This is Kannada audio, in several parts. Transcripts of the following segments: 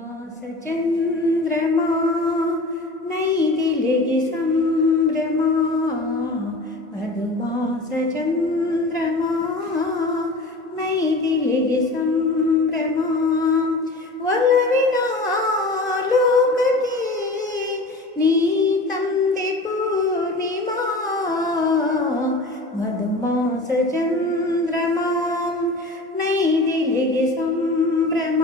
ಮಧುಮಾಸಚಂದ್ರಮಾ ನೈದಿಲೆಗೆ ಸಂಭ್ರಮ ಮಧುಮಾಸಚಂದ್ರಮಾ ನೈದಿಲೆಗೆ ಸಂಭ್ರಮ ಒಲವಿನ ಲೋಕಕ್ಕೆ ನೀ ತಂದೆ ಪೂರ್ಣಿಮಾ ಮಧುಮಾಸಚಂದ್ರಮಾ ನೈದಿಲೆಗೆ ಸಂಭ್ರಮ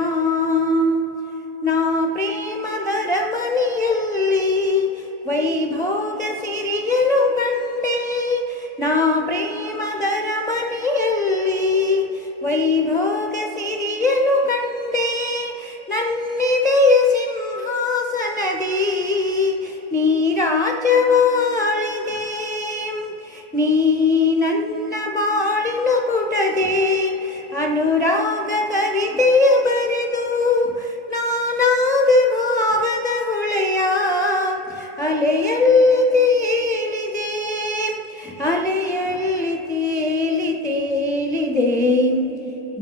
ನಾ ಪ್ರೇಮದರ ಮನೆಯಲ್ಲಿ ವೈಭೋಗ ಸಿರಿಯನು ಕಂಡೆ ನಾ ಪ್ರೇಮದರ ಮನೆಯಲ್ಲಿ ವೈಭೋಗ ಸಿರಿಯನು ಕಂಡೆ ನನ್ನಿದೆಯ ಸಿಂಹಾಸನದಿ ನೀ ರಾಜವಾಳಿದೆ ನೀ ನನ್ನ ಬಾಳಿನ ಪುಟದೆ ಅನುರಾಗ ಕವಿತೆಯ ಬರೆದು ನಾನಾಗ ಭಾವದ ಹೊಳೆಯ ಅಲೆಯಲ್ಲಿ ತೇಲಿದೆ ಅಲೆಯಲ್ಲಿ ತೇಲಿದೆ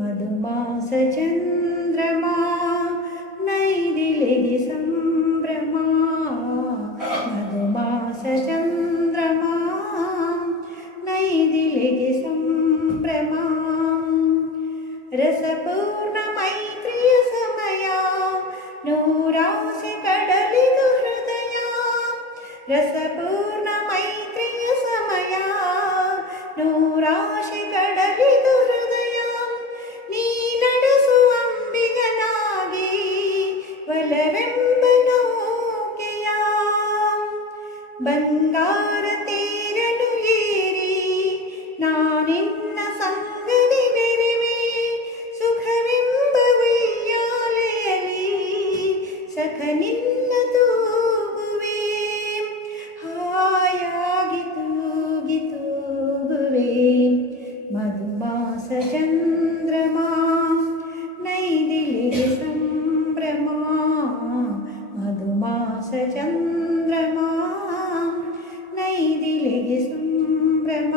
ಮಧುಮಾಸ ಚಂದ್ರಮಾ ನೈದಿಲೆಗೆ ಸಂಭ್ರಮ ಮಧುಮಾಸ ಚಂದ್ರಮಾ ನೈದಿಲೆಗೆ ಸಂಭ್ರಮ ರಸಪೂರ್ಣ ಮೈತ್ರಿಯ ಸಮಯ ನೂರಾಸೆ ಕಡಲಿದು ಹೃದಯ ರಸಪೂರ್ಣ ಮೈತ್ರಿಯ ಸಮಯ ನೂರಾಶೆ ಕಡಲಿದು ಹೃದಯ ನೀ ನಡೆಸುವ ಅಂಬಿಗನಾಗಿ ಒಲವೆಂಬ ನೌಕೆಯ ಬಂಗಾರ ತೀರನು ಏರಿ ನಾನಿನ್ನ ಸಂಗದಿ ಬೆರೆವೆ ಸುಖವೆಂಬ ಉಯ್ಯಾಲೆಯಲ್ಲಿ ಸಖ ನಿನ್ನ ತೂಗುವೆ ಹಾಯಾಗಿ ತೂಗಿ ತೂಗುವೆ ಮಧುಮಾಸ ಚಂದ್ರಮಾ ನೈದಿಲೆಗೆ ಸಂಭ್ರಮ ಮಧುಮಾಸ ಚಂದ್ರಮಾ ನೈದಿಲೆಗೆ ಸಂಭ್ರಮ